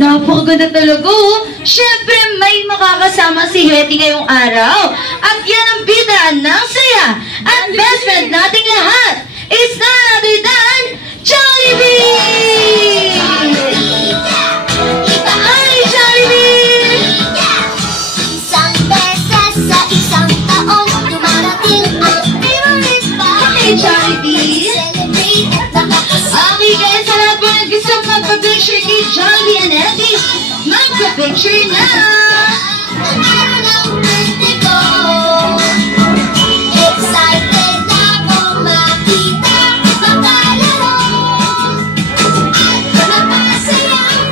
Napakaganda talaga, oh. Siyempre, may makakasama si Hetty ngayong araw. At yan ang bida ng saya. At best friend nating lahat is none other than Jollibee! Hi, Jollibee! Isang beses sa isang taon, dumarating ang favorite spot. Hey, Jollibee! Okay guys, sa lahat po nag-gusto magpa-picture kay Jollibee and Hetty, magpa-picture na! Ang araw ng birthday ko, excited ako makita makalaro. Napasayawan,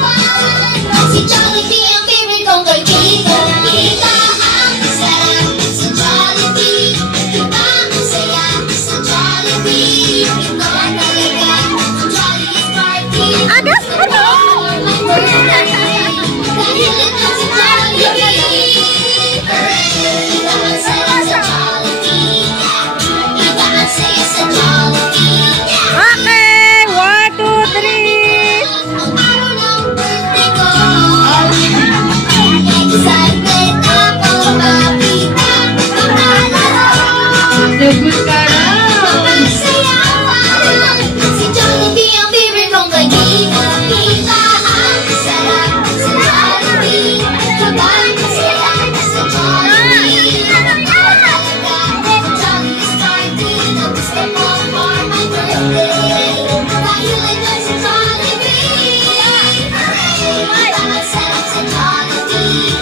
si Jollibee ang favorite kong kaibigan. Iba ang sarap sa Jollibee, iba ang saya sa Jollibee. Ito talaga ang Jolliest party. Adas ko to! Dahil ito si Jollibee. Iba ang saya sa Jollibee, iba ang saya sa Jollibee. Okay, 1, 2, 3. Ang araw ng birthday ko, excited ako makita makalaro. Lagot ka raw! Sayawan, si Jollibee ang favorite kong kaibigan. Iba ang sarap sa Jollibee, iba ang saya sa Jollibee. Ito talaga ang Jolliest party na gusto ko for my birthday. Dahil ito si Jollibee. Iba ang sarap sa Jollibee,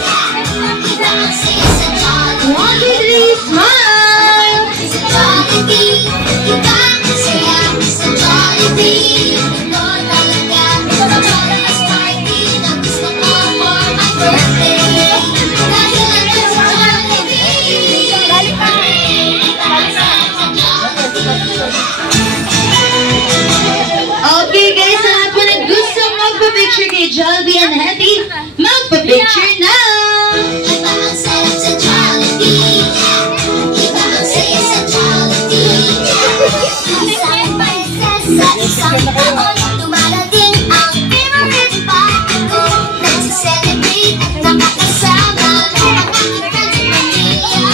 iba ang saya sa Jollibee. 1, 2, 3, smile! Sa Jollibee, iba ang saya sa Jollibee. Ito talaga ang Jolliest party na gusto ko for my birthday. Dahil ito si Jollibee. Iba ang saya sa Jollibee. Okay guys, sa lahat po na gusto magpa-picture kay Jollibee and Hetty, magpa-picture na! Iba ang sarap sa Jollibee, iba ang saya sa Jollibee. Isang beses sa isang taon, dumarating ang favorite party ko. Nagsi-celebrate at nakakasama ang aking friends at pamilya.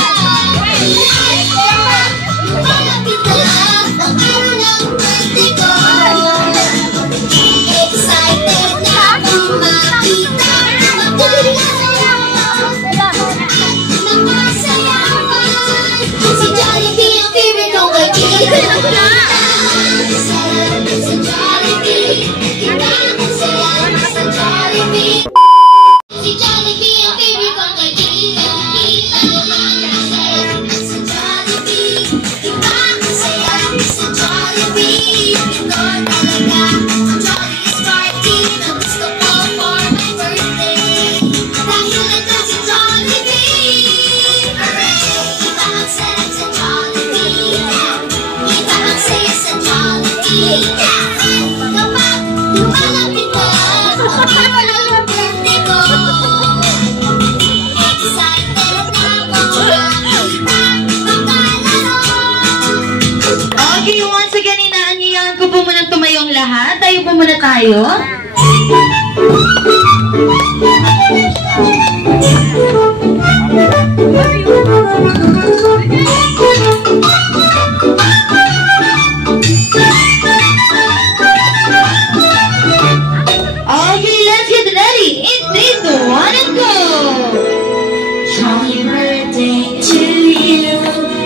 Malapit na ang araw ng birthday ko. Excited na ako makita makalaro. Napasayawan, si Jollibee ang favorite kong kaibigan. Sarap sa Jollibee, iba ang saya sa Jollibee. Si Jollibee ang favorite kong kaibigan. Iba ang sarap sa Jollibee, iba ang saya sa Jollibee. Ito talaga ang Jolliest party na gusto ko for my birthday. Dahil ito si Jollibee. Iba ang sarap sa Jollibee, iba ang saya sa Jollibee. Kapag lumalapit na ang araw ng birthday ko, excited na ako makita makalaro. Okay, once again, inaanyayahan ko po muna tumayong lahat. Tayo po muna tayo. Okay, let's get ready. In 3, 2, 1, and go! Jolly birthday to you.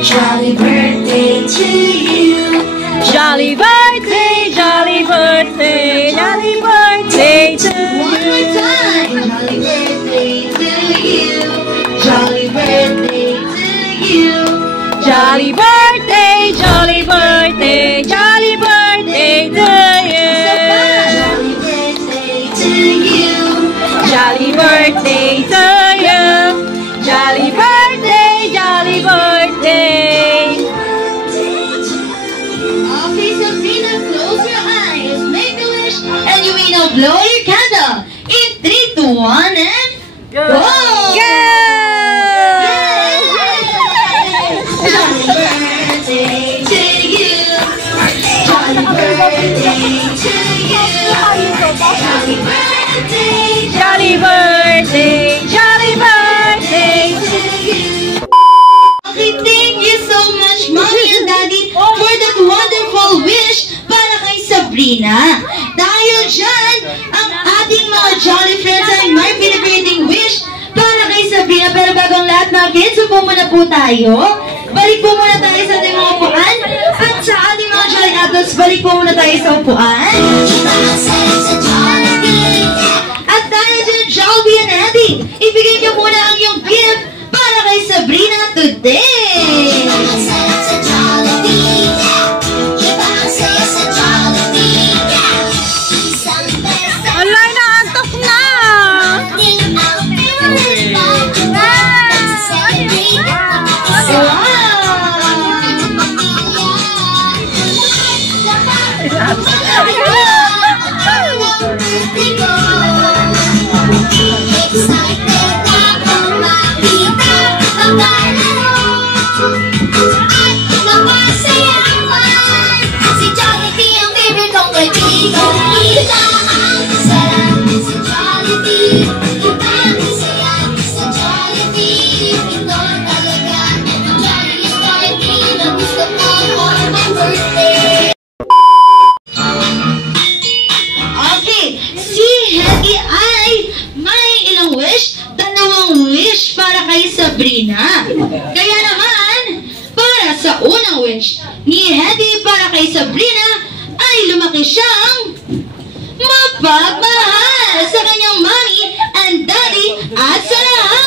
Jolly birthday to you. Jolly birthday, jolly birthday, jolly birthday to One more you. time. Jolly birthday to you. Jolly birthday to you. Jolly birthday, jolly birthday, jolly birthday to you. Jolly birthday to you. Jolly birthday to you. Jolly birthday, jolly birthday. Okay, Sabrina, close your eyes. Make a wish, and you may now blow your candle. In 3, 2, 1, and go! Go! Jolly birthday to you. Jolly birthday to you. Happy birthday Jolly birthday, jolly birthday to you. Okay, thank you so much, Mommy and Daddy, for that wonderful wish para kay Sabrina. Dahil dyan, ang ating mga Jolly Friends ay may pinipiling wish para kay Sabrina. Pero bagong lahat, mga kids, upo muna po tayo. Balik po muna tayo sa ating mga upuan. At sa ating mga Jolly Adults, balik po muna tayo sa upuan. At dahil dyan, Jolly and Eddie, ibigay niyo muna ang iyong gift para kay Sabrina today. Alay, naantok na. Sabrina. Kaya naman, para sa unang wish ni Eddie para kay Sabrina, ay lumaki siyang mapagmahal sa kanyang mommy and daddy at sa lahat.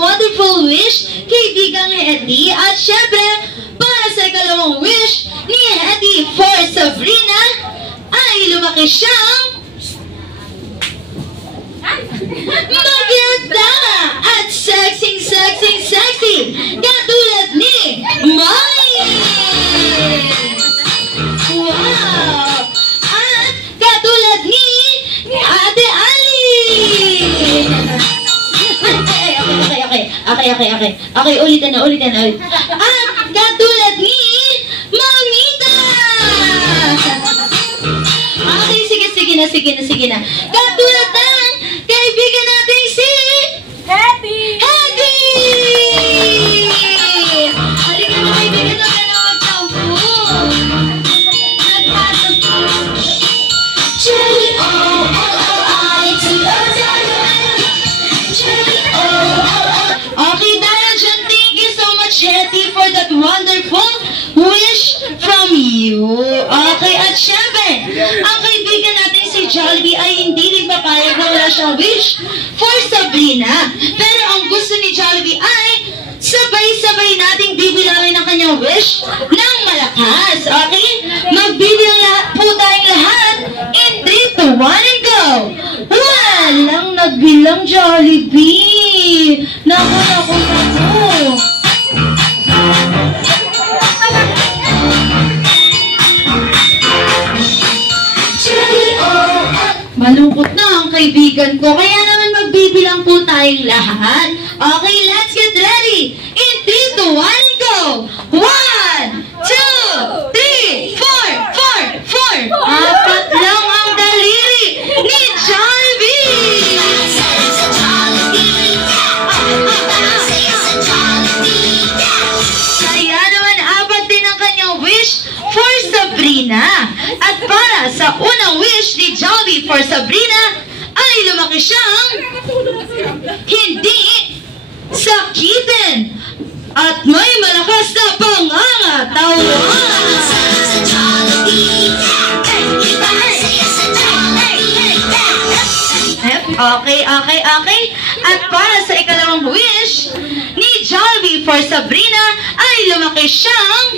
Wonderful wish, kaibigang Eddie. At syempre, para sa ikalawang wish ni Eddie for Sabrina, ay lumaki siyang maganda at sexy katulad ni Mai. Wow! At katulad ni Ate Ali. Okay, ulitin na. At katulad ni Mamita! Okay, sige na. Katulad ng kaibigan natin si Happy! Halika na kaibigan na magtampo. Okay, dahil dyan, thank you so much, Hetty, for that wonderful wish from you. Okay, at syempre, ang kaibigan natin si Jollibee ay hindi rin papayag na wala siyang wish for Sabrina. Pero ang gusto ni Jollibee ay sabay-sabay nating bibilangin ang kanyang wish ng malakas. Okay? Magbibilang po tayong lahat in 3, 2, 1, and go! Walang nagbilang, Jollibee! Naku! Malungkot na ang kaibigan ko, kaya naman magbibilang po tayong lahat. Okay, let's get ready! In 3, 2, 1, go! 1, 2, 3, 4! 4 lang ang daliri ni Jollibee! Kaya naman, 4 din ang kanyang wish for Sabrina. At para sa unang wish ni Jollibee for Sabrina, ay lumaki siyang hindi sakitin at may malakas na pangangatawan. Okay. At para sa ikalawang wish ni Jollibee for Sabrina, ay lumaki siyang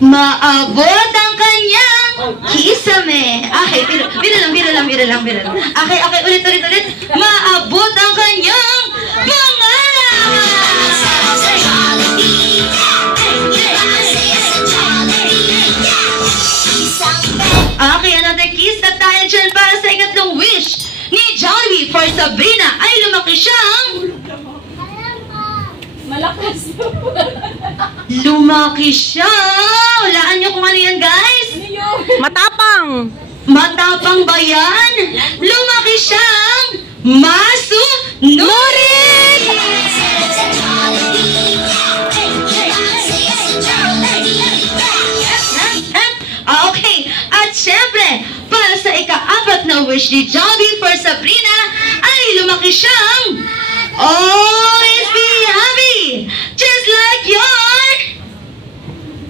maabot ang kanyang kisame. Okay, biro lang. Okay, ulit. Maabot ang kanyang pangarap. Lumaki siya! Walaan niyo kung ano yan, guys? Matapang. Matapang ba yan? Lumaki siyang masunurin! Okay, at syempre, para sa ika-4 na wish ni Jollibee for Sabrina, ay lumaki siyang always be happy, just like your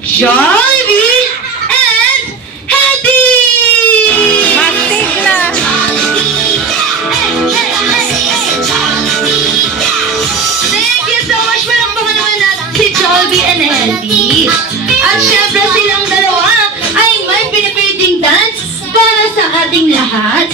Jollibee and Hetty! Mastig na. Thank you so much. Palakpakan naman natin si Jollibee and Hetty. At syempre silang dalawa ay may pinipiling dance para sa ating lahat.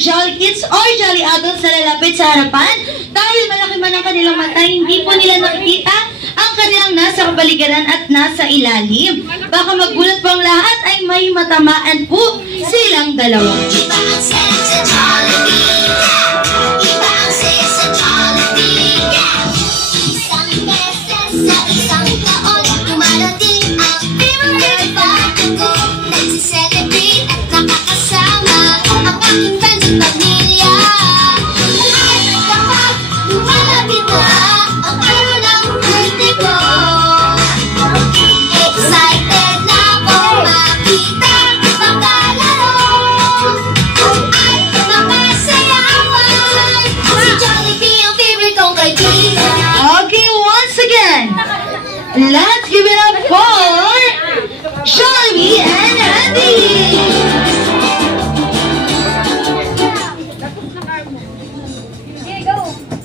Jolly Kids or Jolly Adults na lalapit sa harapan dahil malaki man ang kanilang mata, hindi po nila nakikita ang kanilang nasa kabaligiran at nasa ilalim. Baka magulat po ang lahat ay may matamaan po silang dalawa. Iba ang saya sa Jollibee. Iba ang saya sa Jollibee. Isang beses sa isang taon dumarating ang favorite party ko. Nagsi-celebrate at nakakasama ang aking friends at pamilya. At kapag lumalapit na ang araw ng birthday ko, excited na ako makita makalaro at mapasayawan. Si Jollibee ang favorite kong kaibigan. Okay, once again, let's give it up for Jollibee and Hetty!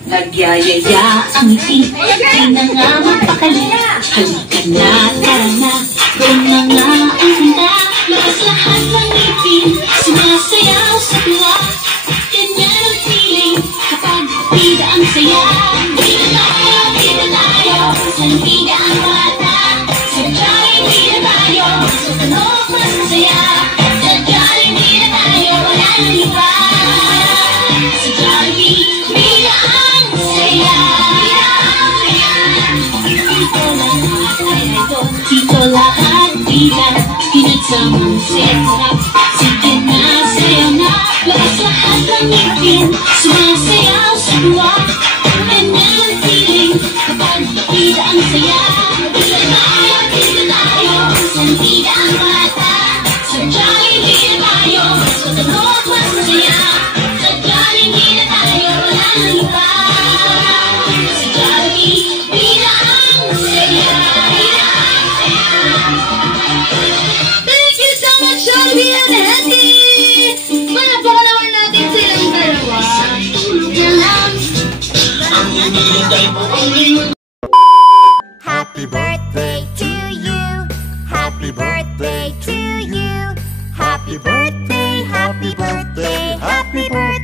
Nagyayaya ang ngiti, di na nga mapakali. Halika na, tara na, doon na nga ang handa. Lakas lahat ng ngipin, sumasayaw sa tuwa. Ganyan ang feeling, kapag bida ang saya. Bida tayo, sanbida ang bata. Sa Jollibee na tayo, sa tunog mas masaya. Sa Jollibee na tayo, wala nang iba. Sa Jollibee, bida ang saya. Dito lahat bida, pinagsamang sarap. Sige na, sayaw na, lakas lahat ng ngipin, sumasayaw sa tuwa. Ganyan ang feeling, kapag bida ang saya. Bida tayo, saan bida ang bata. Sa Jollibee na tayo, sa tunog mas masaya. Sa Jollibee na tayo, wala nang iba. Sa Jollibee, bida ang saya. Thank you so much, Jollibee and Hetty! Palakpakan naman natin silang dalawa. Happy birthday to you. Happy birthday to you. Happy birthday, happy birthday, happy birthday.